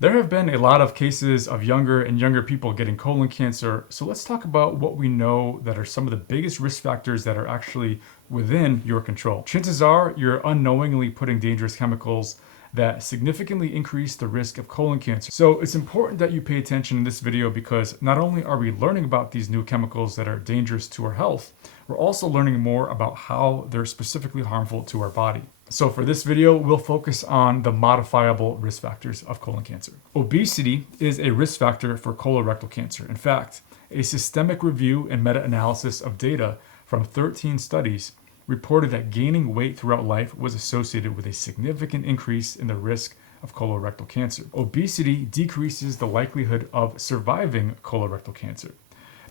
There have been a lot of cases of younger and younger people getting colon cancer, so let's talk about what we know that are some of the biggest risk factors that are actually within your control. Chances are you're unknowingly putting dangerous chemicals that significantly increase the risk of colon cancer. So it's important that you pay attention in this video because not only are we learning about these new chemicals that are dangerous to our health, we're also learning more about how they're specifically harmful to our body. So for this video, we'll focus on the modifiable risk factors of colon cancer. Obesity is a risk factor for colorectal cancer. In fact, a systemic review and meta-analysis of data from 13 studies reported that gaining weight throughout life was associated with a significant increase in the risk of colorectal cancer. Obesity decreases the likelihood of surviving colorectal cancer.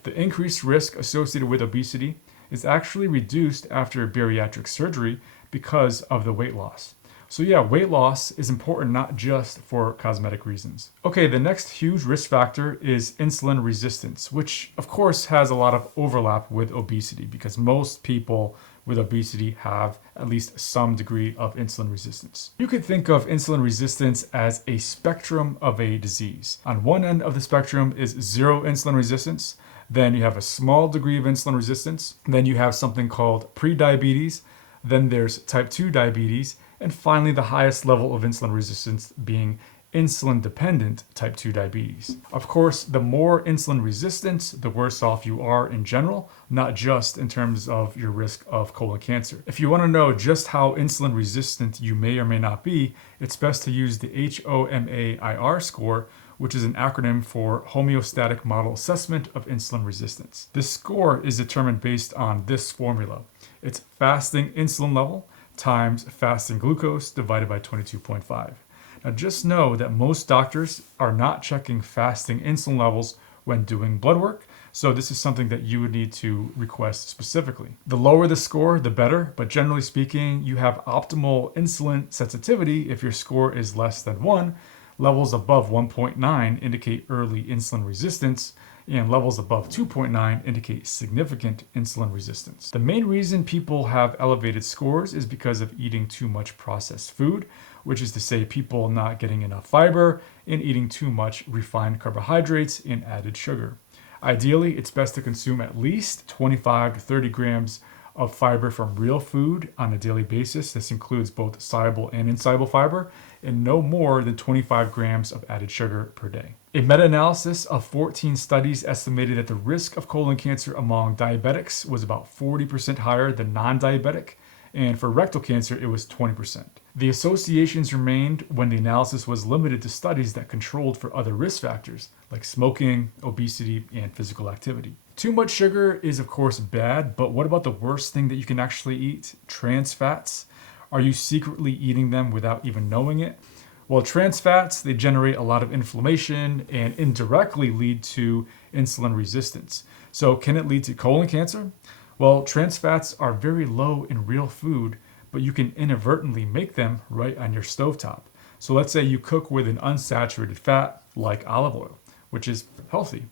The increased risk associated with obesity is actually reduced after bariatric surgery because of the weight loss. So yeah, weight loss is important not just for cosmetic reasons. Okay, the next huge risk factor is insulin resistance, which of course has a lot of overlap with obesity because most people with obesity have at least some degree of insulin resistance. You could think of insulin resistance as a spectrum of a disease. On one end of the spectrum is zero insulin resistance. Then you have a small degree of insulin resistance. Then you have something called prediabetes. Then there's type 2 diabetes. And finally, the highest level of insulin resistance being insulin-dependent type 2 diabetes. Of course, the more insulin resistance, the worse off you are in general, not just in terms of your risk of colon cancer. If you want to know just how insulin resistant you may or may not be, it's best to use the HOMAIR score, which is an acronym for Homeostatic Model Assessment of Insulin Resistance. This score is determined based on this formula. It's fasting insulin level times fasting glucose divided by 22.5. Now just know that most doctors are not checking fasting insulin levels when doing blood work, so this is something that you would need to request specifically. The lower the score, the better, but generally speaking, you have optimal insulin sensitivity if your score is less than 1. Levels above 1.9 indicate early insulin resistance, and levels above 2.9 indicate significant insulin resistance. The main reason people have elevated scores is because of eating too much processed food, which is to say people not getting enough fiber and eating too much refined carbohydrates and added sugar. Ideally, it's best to consume at least 25 to 30 grams of fiber from real food on a daily basis. This includes both soluble and insoluble fiber, and no more than 25 grams of added sugar per day. A meta-analysis of 14 studies estimated that the risk of colon cancer among diabetics was about 40% higher than non-diabetic, and for rectal cancer, it was 20%. The associations remained when the analysis was limited to studies that controlled for other risk factors, like smoking, obesity, and physical activity. Too much sugar is, of course, bad, but what about the worst thing that you can actually eat? Trans fats? Are you secretly eating them without even knowing it? Well, trans fats, they generate a lot of inflammation and indirectly lead to insulin resistance. So can it lead to colon cancer? Well, trans fats are very low in real food, but you can inadvertently make them right on your stovetop. So let's say you cook with an unsaturated fat like olive oil, which is healthy.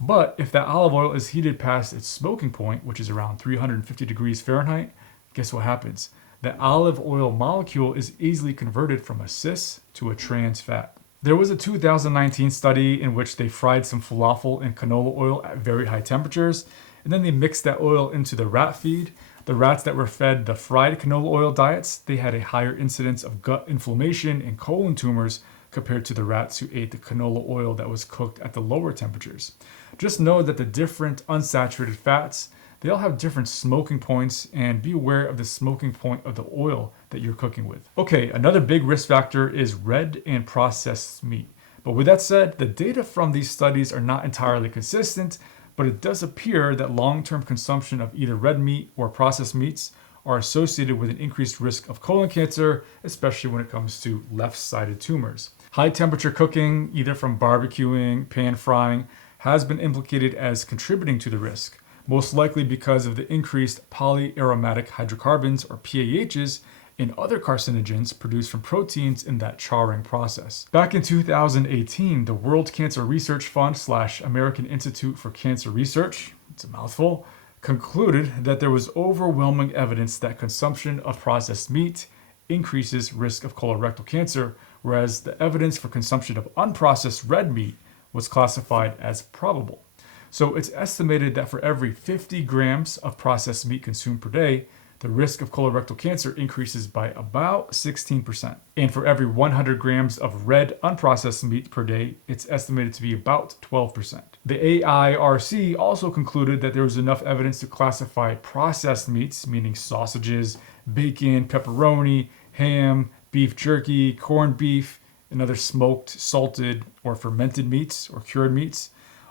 But if that olive oil is heated past its smoking point, which is around 350 degrees Fahrenheit, guess what happens? The olive oil molecule is easily converted from a cis to a trans fat. There was a 2019 study in which they fried some falafel in canola oil at very high temperatures, and then they mixed that oil into the rat feed. The rats that were fed the fried canola oil diets, they had a higher incidence of gut inflammation and colon tumors compared to the rats who ate the canola oil that was cooked at the lower temperatures. Just know that the different unsaturated fats, they all have different smoking points, and be aware of the smoking point of the oil that you're cooking with. Okay, another big risk factor is red and processed meat. But with that said, the data from these studies are not entirely consistent, but it does appear that long-term consumption of either red meat or processed meats are associated with an increased risk of colon cancer, especially when it comes to left-sided tumors. High temperature cooking, either from barbecuing, pan frying, has been implicated as contributing to the risk, most likely because of the increased polyaromatic hydrocarbons, or PAHs, and other carcinogens produced from proteins in that charring process. Back in 2018, the World Cancer Research Fund / American Institute for Cancer Research, it's a mouthful, concluded that there was overwhelming evidence that consumption of processed meat increases risk of colorectal cancer, whereas the evidence for consumption of unprocessed red meat was classified as probable. So it's estimated that for every 50 grams of processed meat consumed per day, the risk of colorectal cancer increases by about 16%. And for every 100 grams of red unprocessed meat per day, it's estimated to be about 12%. The AIRC also concluded that there was enough evidence to classify processed meats, meaning sausages, bacon, pepperoni, ham, beef jerky, corned beef, and other smoked, salted, or fermented meats or cured meats,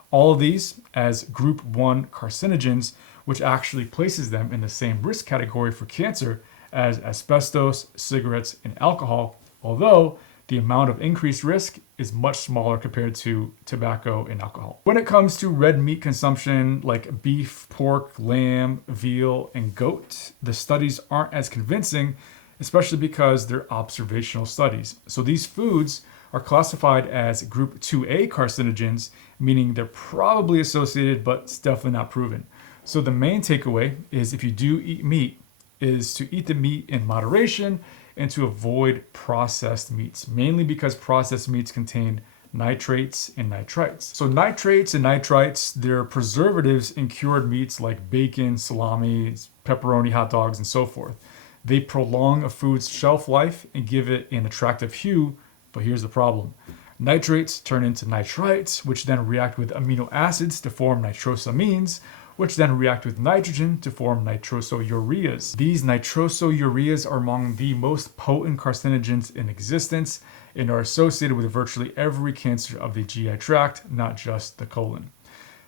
all of these as group 1 carcinogens, which actually places them in the same risk category for cancer as asbestos, cigarettes, and alcohol, although the amount of increased risk is much smaller compared to tobacco and alcohol. When it comes to red meat consumption like beef, pork, lamb, veal, and goat, the studies aren't as convincing, especially because they're observational studies. So these foods are classified as group 2A carcinogens, meaning they're probably associated, but it's definitely not proven. So the main takeaway is if you do eat meat, is to eat the meat in moderation and to avoid processed meats, mainly because processed meats contain nitrates and nitrites. So nitrates and nitrites, they're preservatives in cured meats like bacon, salami, pepperoni, hot dogs, and so forth. They prolong a food's shelf life and give it an attractive hue, but here's the problem. Nitrates turn into nitrites, which then react with amino acids to form nitrosamines, which then react with nitrogen to form nitrosoureas. These nitrosoureas are among the most potent carcinogens in existence and are associated with virtually every cancer of the GI tract, not just the colon.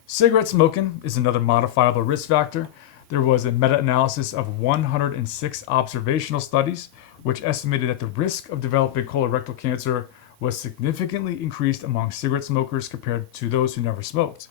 Cigarette smoking is another modifiable risk factor. There was a meta-analysis of 106 observational studies, which estimated that the risk of developing colorectal cancer was significantly increased among cigarette smokers compared to those who never smoked.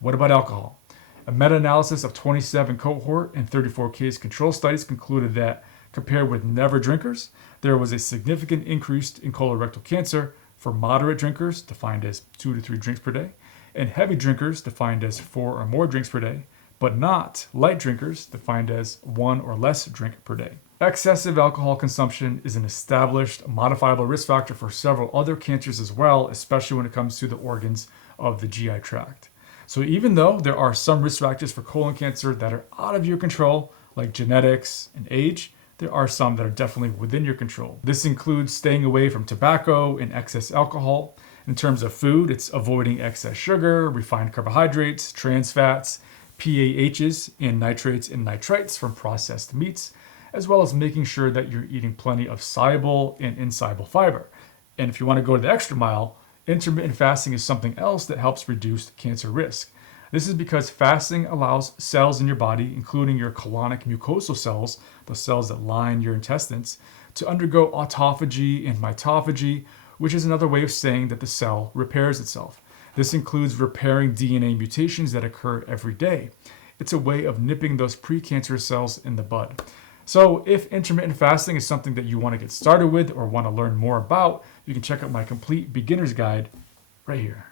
What about alcohol? A meta-analysis of 27 cohort and 34 case control studies concluded that, compared with never drinkers, there was a significant increase in colorectal cancer for moderate drinkers, defined as 2 to 3 drinks per day, and heavy drinkers, defined as 4 or more drinks per day, but not light drinkers, defined as 1 or less drink per day. Excessive alcohol consumption is an established modifiable risk factor for several other cancers as well, especially when it comes to the organs of the GI tract. So even though there are some risk factors for colon cancer that are out of your control, like genetics and age, there are some that are definitely within your control. This includes staying away from tobacco and excess alcohol. In terms of food, it's avoiding excess sugar, refined carbohydrates, trans fats, PAHs, and nitrates and nitrites from processed meats, as well as making sure that you're eating plenty of soluble and insoluble fiber. And if you want to go to the extra mile, intermittent fasting is something else that helps reduce cancer risk. This is because fasting allows cells in your body, including your colonic mucosal cells, the cells that line your intestines, to undergo autophagy and mitophagy, which is another way of saying that the cell repairs itself. This includes repairing DNA mutations that occur every day. It's a way of nipping those precancerous cells in the bud. So if intermittent fasting is something that you want to get started with or want to learn more about, you can check out my complete beginner's guide right here.